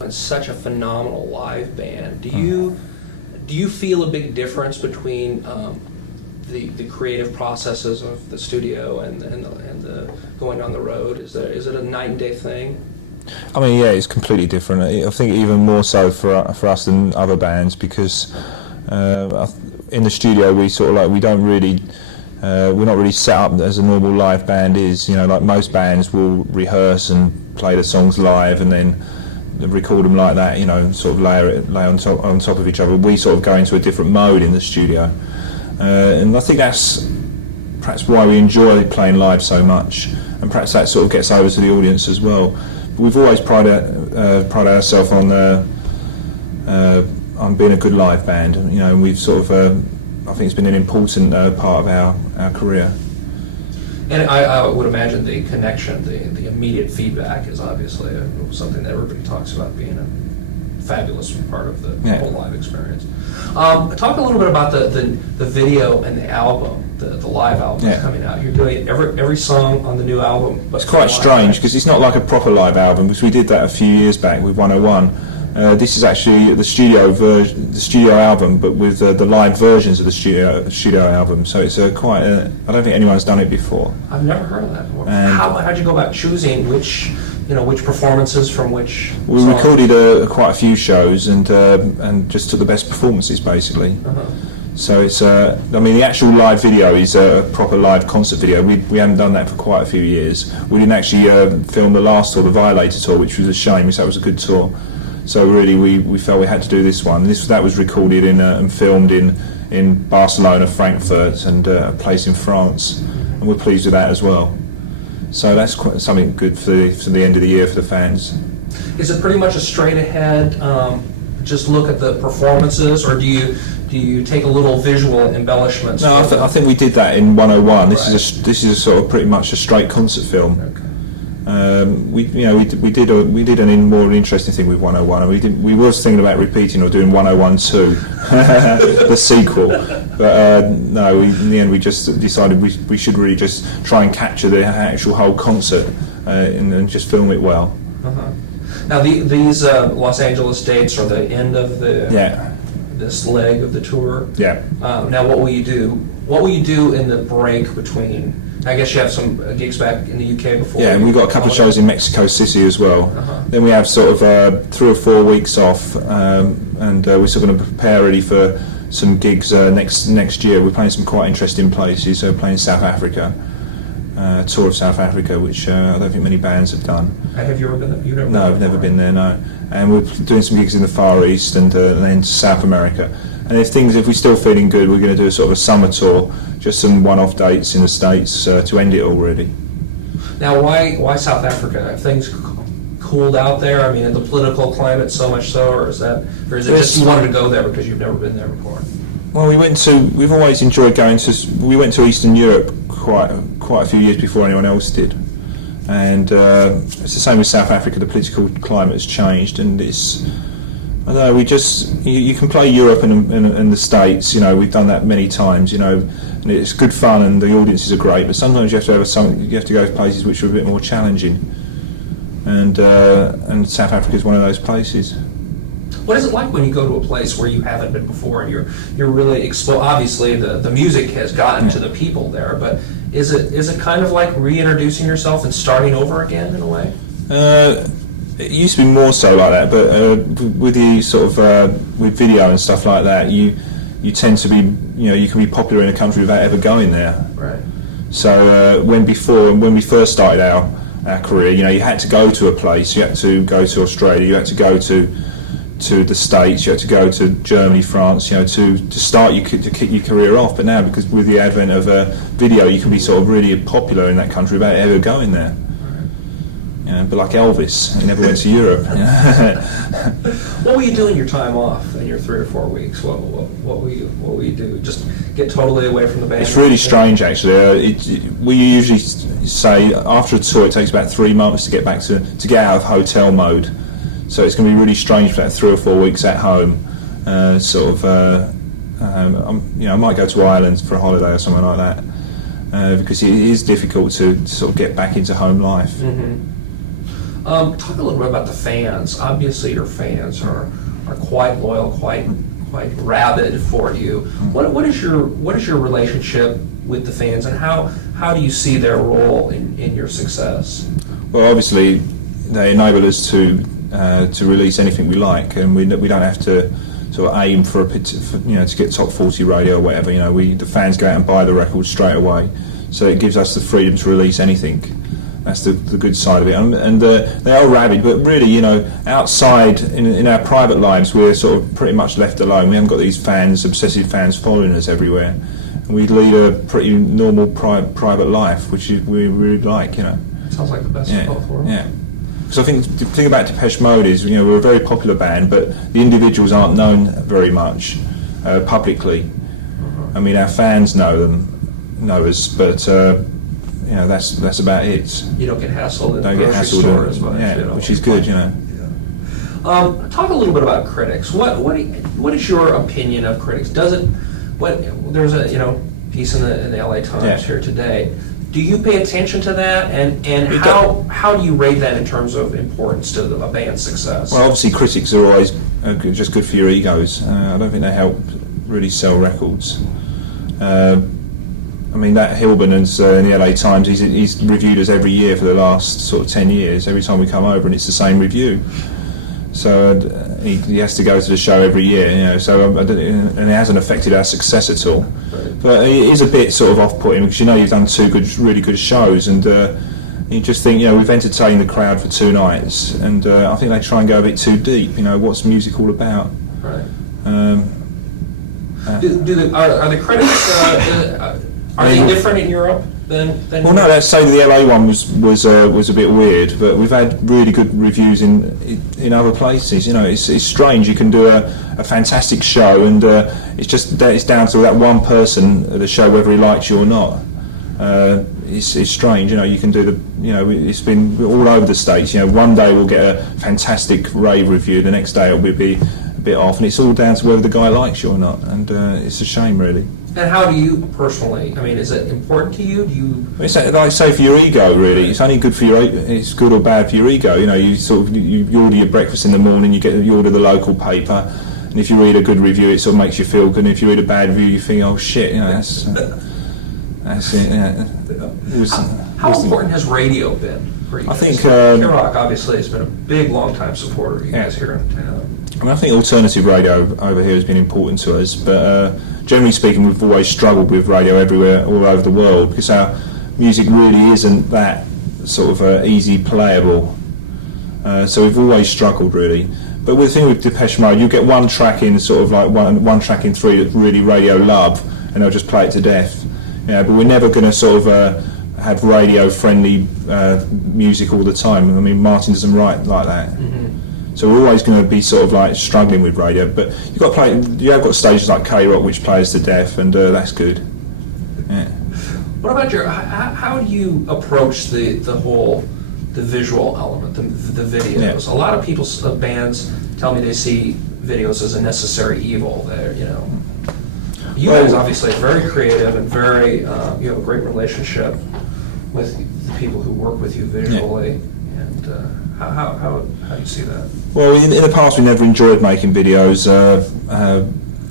and such a phenomenal live band. Do you feel a big difference between the creative processes of the studio and the going on the road? Is it a night and day thing? I mean, yeah, it's completely different. I think even more so for us than other bands, because in the studio we sort of like, we don't really we're not really set up as a normal live band is. You know, like most bands will rehearse and play the songs live and then record them like that. You know, sort of lay on top of each other. We sort of go into a different mode in the studio, and I think that's perhaps why we enjoy playing live so much, and perhaps that sort of gets over to the audience as well. We've always prided ourselves on being a good live band. You know, and we've sort of I think it's been an important part of our career. And I would imagine the connection, the immediate feedback is obviously something that everybody talks about being a fabulous part of the whole live experience. Talk a little bit about the video and the album, the live album that's coming out. You're doing every song on the new album. But it's quite strange because it's not like a proper live album, because we did that a few years back with 101. This is actually the studio album, but with the live versions of the studio album. So it's quite. I don't think anyone's done it before. I've never heard of that before. How'd you go about choosing which performances from which? We songs? Recorded quite a few shows and just took the best performances basically. Uh-huh. So it's. I mean, the actual live video is a proper live concert video. We haven't done that for quite a few years. We didn't actually film the last tour, the Violator tour, which was a shame because that was a good tour. So really, we felt we had to do this one. That was recorded and filmed in Barcelona, Frankfurt, and a place in France, and we're pleased with that as well. So that's quite something good for the end of the year for the fans. Is it pretty much a straight ahead, just look at the performances, or do you take a little visual embellishments? No, I think we did that in 101. This is a sort of pretty much a straight concert film. Okay. We did more interesting thing with 101, and we was thinking about repeating or doing 101-2, the sequel, but no. In the end, we just decided we should really just try and capture the actual whole concert and just film it well. Uh-huh. Now these Los Angeles dates are the end of this leg of the tour. Yeah. Now what will you do? What will you do in the break between? I guess you have some gigs back in the UK before. Yeah, and we've got a couple of shows in Mexico City as well. Uh-huh. Then we have sort of 3 or 4 weeks off, and we're still going to prepare ready for some gigs next year. We're playing some quite interesting places. So we're playing South Africa, tour of South Africa, which I don't think many bands have done. Have you ever been there? You've never No, I've never been there. No, and we're doing some gigs in the Far East and then South America. And if we're still feeling good, we're going to do a sort of a summer tour, just some one-off dates in the States to end it all, really. Now, why South Africa? Have things cooled out there? I mean, in the political climate so much so, or is it just you wanted to go there because you've never been there before? Well, we've always enjoyed going to. We went to Eastern Europe quite a few years before anyone else did, and it's the same with South Africa. The political climate has changed, and it's. I don't know. You can play Europe and the States. You know, we've done that many times. You know, and it's good fun and the audiences are great. But sometimes you have to have something. You have to go to places which are a bit more challenging. And South Africa is one of those places. What is it like when you go to a place where you haven't been before and you're really exposed? Obviously, the music has gotten to the people there, but is it kind of like reintroducing yourself and starting over again in a way? It used to be more so like that, but with the sort of with video and stuff like that, you tend to be, you can be popular in a country without ever going there. Right. So when we first started our career, you had to go to a place. You had to go to Australia. You had to go to the States. You had to go to Germany, France. To start to kick your career off. But now, because with the advent of video, you can be sort of really popular in that country without ever going there. But like Elvis, he never went to Europe. What will you do in your time off in your 3 or 4 weeks? What will you do? Just get totally away from the band? It's really strange, actually. We usually say after a tour, it takes about 3 months to get back to get out of hotel mode. So it's going to be really strange for that 3 or 4 weeks at home. I might go to Ireland for a holiday or something like that, because it is difficult to sort of get back into home life. Mm-hmm. Talk a little bit about the fans. Obviously, your fans are quite loyal, quite rabid for you. What is your relationship with the fans, and how do you see their role in your success? Well, obviously, they enable us to release anything we like, and we don't have to sort of aim for to get top 40 radio or whatever. The fans go out and buy the record straight away, so it gives us the freedom to release anything. That's the good side of it, and they are rabid. But really, outside in our private lives, we're sort of pretty much left alone. We haven't got these fans, obsessive fans, following us everywhere, and we lead a pretty normal private life, which we really like. Sounds like the best of both worlds. Yeah. Because I think the thing about Depeche Mode is, we're a very popular band, but the individuals aren't known very much publicly. I mean, our fans know us, but that's about it. You don't get hassled in the grocery store as much. Which is good, Talk a little bit about critics. What is your opinion of critics? There's a piece in the LA Times here today. Do you pay attention to that, and how do you rate that in terms of importance to a band's success? Well, obviously critics are always just good for your egos. I don't think they help really sell records. I mean, that Hilburn in the LA Times, he's reviewed us every year for the last sort of 10 years, every time we come over, and it's the same review. So he has to go to the show every year, so and it hasn't affected our success at all. Right. But it is a bit sort of off-putting, because you've done two really good shows, and you just think, we've entertained the crowd for 2 nights, and I think they try and go a bit too deep. What's music all about? Right. Are the critics? Are they different in Europe than? Well, no. Let's say the LA one was a bit weird, but we've had really good reviews in other places. It's strange. You can do a fantastic show, and it's down to that one person at the show whether he likes you or not. It's strange. You can do it's been all over the States. One day we'll get a fantastic rave review, the next day it'll be a bit off, and it's all down to whether the guy likes you or not. And it's a shame, really. And how do you personally? I mean, is it important to you? Do you? It's like I say, for your ego, really. It's only good for it's good or bad for your ego. You sort of you order your breakfast in the morning. You order the local paper, and if you read a good review, it sort of makes you feel good. And if you read a bad review, you think, oh shit, that's it. Yeah. How important has radio been for you? I think K-Rock obviously has been a big, long-time supporter of you guys here in town. I mean, I think alternative radio over here has been important to us, but generally speaking, we've always struggled with radio everywhere, all over the world, because our music really isn't that sort of easy playable. So we've always struggled, really. But with the thing with Depeche Mode, you get one track in, sort of like one track in 3 that really radio love, and they'll just play it to death. But we're never going to sort of have radio-friendly music all the time. I mean, Martin doesn't write like that. Mm-hmm. So we're always going to be sort of like struggling with radio, but you have got stages like K-Rock which plays to death, and that's good. Yeah. What about how do you approach the visual element, the videos? Yeah. A lot of bands tell me they see videos as a necessary evil. You guys obviously are very creative and very you have a great relationship with the people who work with you visually. Yeah. And how do you see that? Well, in the past we never enjoyed making videos.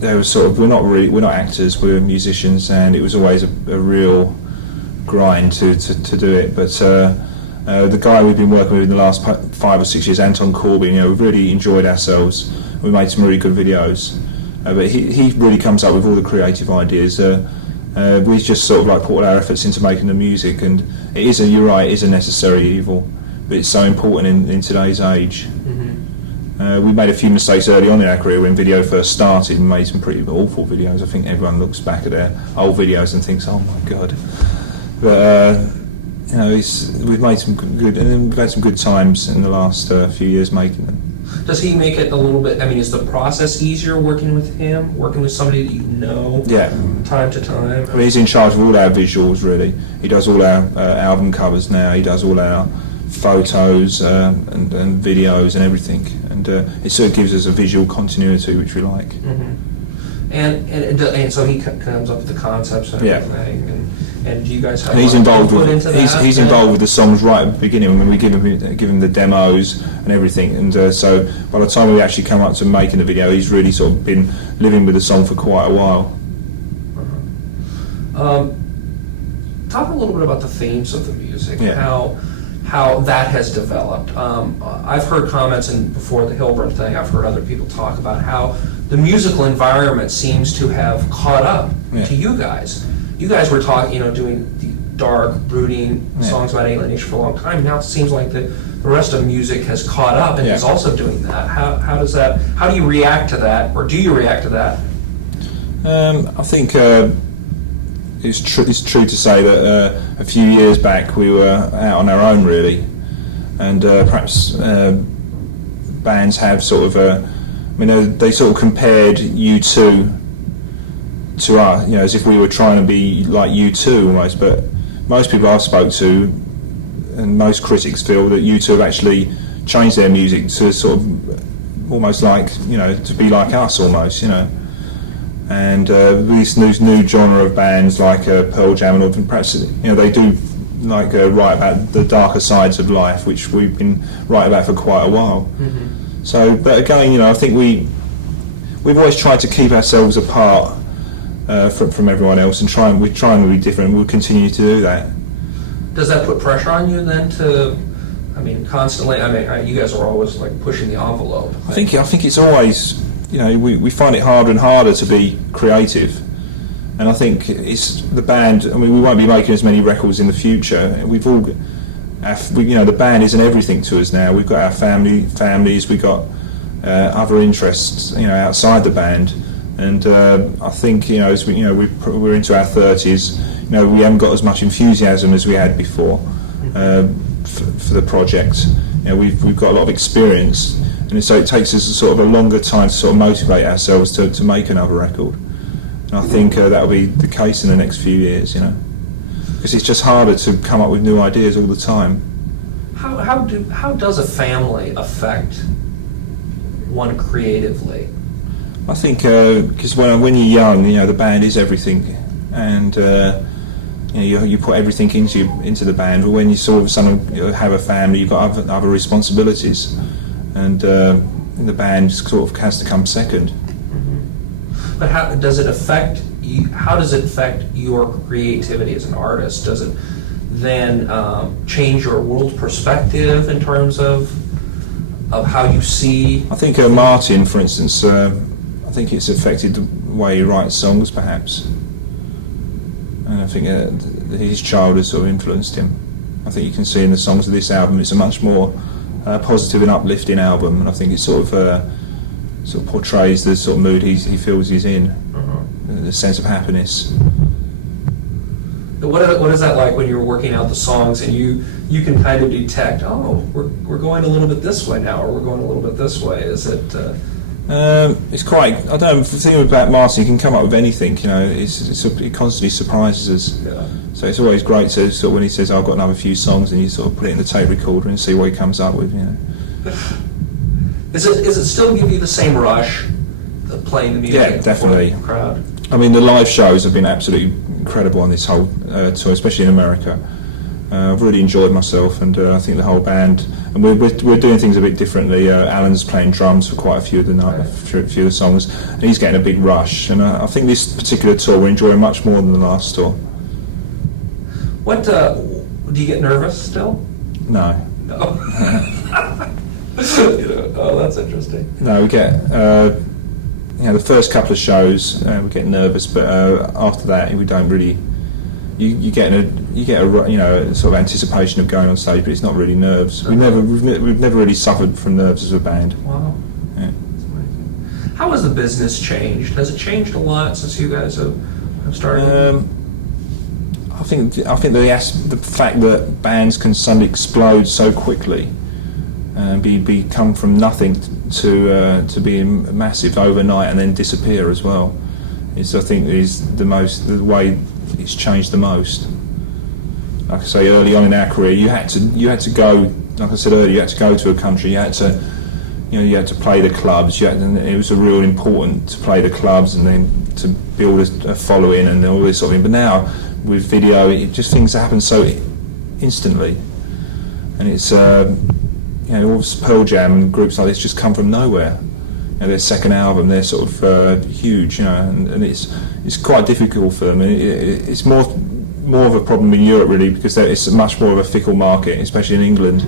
They were sort of we're not actors, we're musicians, and it was always a real grind to do it. But the guy we've been working with in the last 5 or 6 years, Anton Corbin, we've really enjoyed ourselves. We made some really good videos, but he really comes up with all the creative ideas. We just sort of like put all our efforts into making the music, and you're right, it is a necessary evil. But it's so important in today's age. Mm-hmm. We made a few mistakes early on in our career when video first started, and made some pretty awful videos. I think everyone looks back at their old videos and thinks, "Oh my god!" But we've made some good, and we've had some good times in the last few years making them. Does he make it a little bit? I mean, is the process easier working with him, working with somebody that you know? Yeah. Time to time. I mean, he's in charge of all our visuals. Really, he does all our album covers now. He does all our photos and videos and everything, and it sort of gives us a visual continuity which we like. Mm-hmm. And so he comes up with the concepts and everything, and do you guys have and he's involved with into that? He's involved with the songs right at the beginning when we give him the demos and everything, and so by the time we actually come up to making the video, he's really sort of been living with the song for quite a while. Talk a little bit about the themes of the music, how that has developed. I've heard comments, and before the Hilburn thing, I've heard other people talk about how the musical environment seems to have caught up to you guys. You guys were talking, doing the dark, brooding songs about alienation for a long time. Now it seems like the rest of music has caught up and is also doing that. How do you react to that, or do you react to that? I think it's true to say that a few years back we were out on our own, really, and perhaps bands have sort of they sort of compared U2 to us, as if we were trying to be like U2 almost. But most people I've spoke to, and most critics, feel that U2 have actually changed their music to sort of almost like to be like us almost, And this new genre of bands like Pearl Jam, and perhaps they do like write about the darker sides of life, which we've been writing about for quite a while. Mm-hmm. So, but again, I think we've always tried to keep ourselves apart from everyone else, and we're trying to be different, and we'll continue to do that. Does that put pressure on you then to, constantly? You guys are always like pushing the envelope. I think it's always, we find it harder and harder to be creative, and I think it's the band. We won't be making as many records in the future. We've all, the band isn't everything to us now. We've got our families. We've got other interests, outside the band. And I think, as we're into our 30s, we haven't got as much enthusiasm as we had before for the project. We've got a lot of experience, and so it takes us sort of a longer time to sort of motivate ourselves to make another record. And I think that'll be the case in the next few years, because it's just harder to come up with new ideas all the time. How does a family affect one creatively? I think because when you're young, the band is everything, and you put everything into the band. But when you sort of suddenly have a family, you've got other responsibilities, and the band sort of has to come second. Mm-hmm. But how does it affect you? How does it affect your creativity as an artist? Does it then change your world perspective in terms of how you see? I think Martin, for instance. I think it's affected the way he writes songs, perhaps, and I think his childhood has sort of influenced him. I think you can see in the songs of this album it's a much more positive and uplifting album, and I think it sort of portrays the sort of mood he feels he's in, the sense of happiness. What is that like when you're working out the songs and you can kind of detect, we're going a little bit this way now, or we're going a little bit this way? Is it? It's quite. I don't know. The thing about Martin, he can come up with anything. It constantly surprises us. Yeah. So it's always great to sort of when he says, "I've got another few songs," and you sort of put it in the tape recorder and see what he comes up with. Is it still give you the same rush, playing the music? Yeah, definitely. The crowd. The live shows have been absolutely incredible on this whole tour, especially in America. I've really enjoyed myself, and I think the whole band, and we're doing things a bit differently. Alan's playing drums for quite a few of the songs, and he's getting a big rush. And I think this particular tour we're enjoying much more than the last tour. What do you get nervous still? No. Oh, that's interesting. No, we get the first couple of shows we get nervous, but after that we don't really. You get a sort of anticipation of going on stage, but it's not really nerves. We've never really suffered from nerves as a band. Wow. Yeah. That's amazing. How has the business changed? Has it changed a lot since you guys have started? I think the fact that bands can suddenly explode so quickly and become from nothing to being massive overnight and then disappear as well is the way it's changed the most. Like I say, early on in our career, you had to go. Like I said earlier, you had to go to a country. You had to play the clubs. And it was real important to play the clubs and then to build a following and all this sort of thing. But now with video, things happen so instantly, and it's all this Pearl Jam and groups like this just come from nowhere. Their second album, they're sort of huge, and it's quite difficult for them. And it's more of a problem in Europe really, because it's much more of a fickle market, especially in England.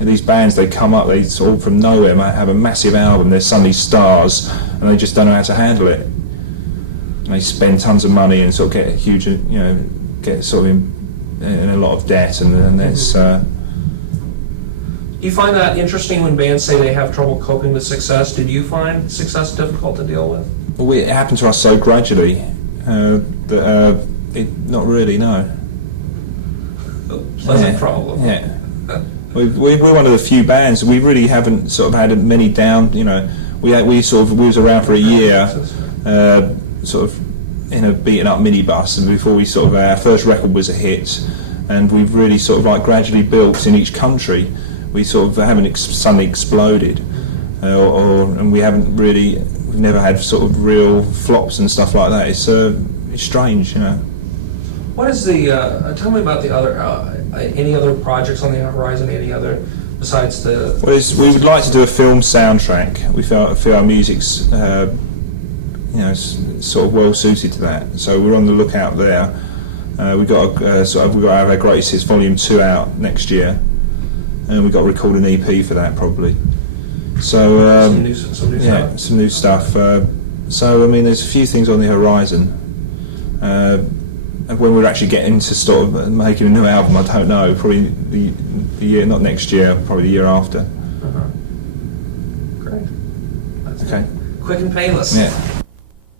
And these bands, they come up, they sort of from nowhere might have a massive album, they're suddenly stars, and they just don't know how to handle it. And they spend tons of money and sort of get huge, get sort of in a lot of debt, and that's. Do you find that interesting when bands say they have trouble coping with success? Did you find success difficult to deal with? Well, it happened to us so gradually that not really, no. Pleasant problem. Yeah. We're one of the few bands. We really haven't sort of had many down. We was around for a year, sort of in a beaten up minibus, and before we sort of our first record was a hit, and we've really sort of like gradually built in each country. We sort of haven't suddenly exploded, and we haven't really. We've never had sort of real flops and stuff like that. It's strange, What is the? Tell me about the other. Any other projects on the horizon? Any other besides the? Well, we would like to do a film soundtrack. We feel our music's, sort of well suited to that. So we're on the lookout there. We've got to have our Greatest Hits Volume 2 out next year, and we've got to record an EP for that probably. So some new stuff. So I mean, there's a few things on the horizon. And when we're actually getting to sort of making a new album, I don't know. Probably the year, not next year, probably the year after. Great. That's okay. Quick and painless. Yeah.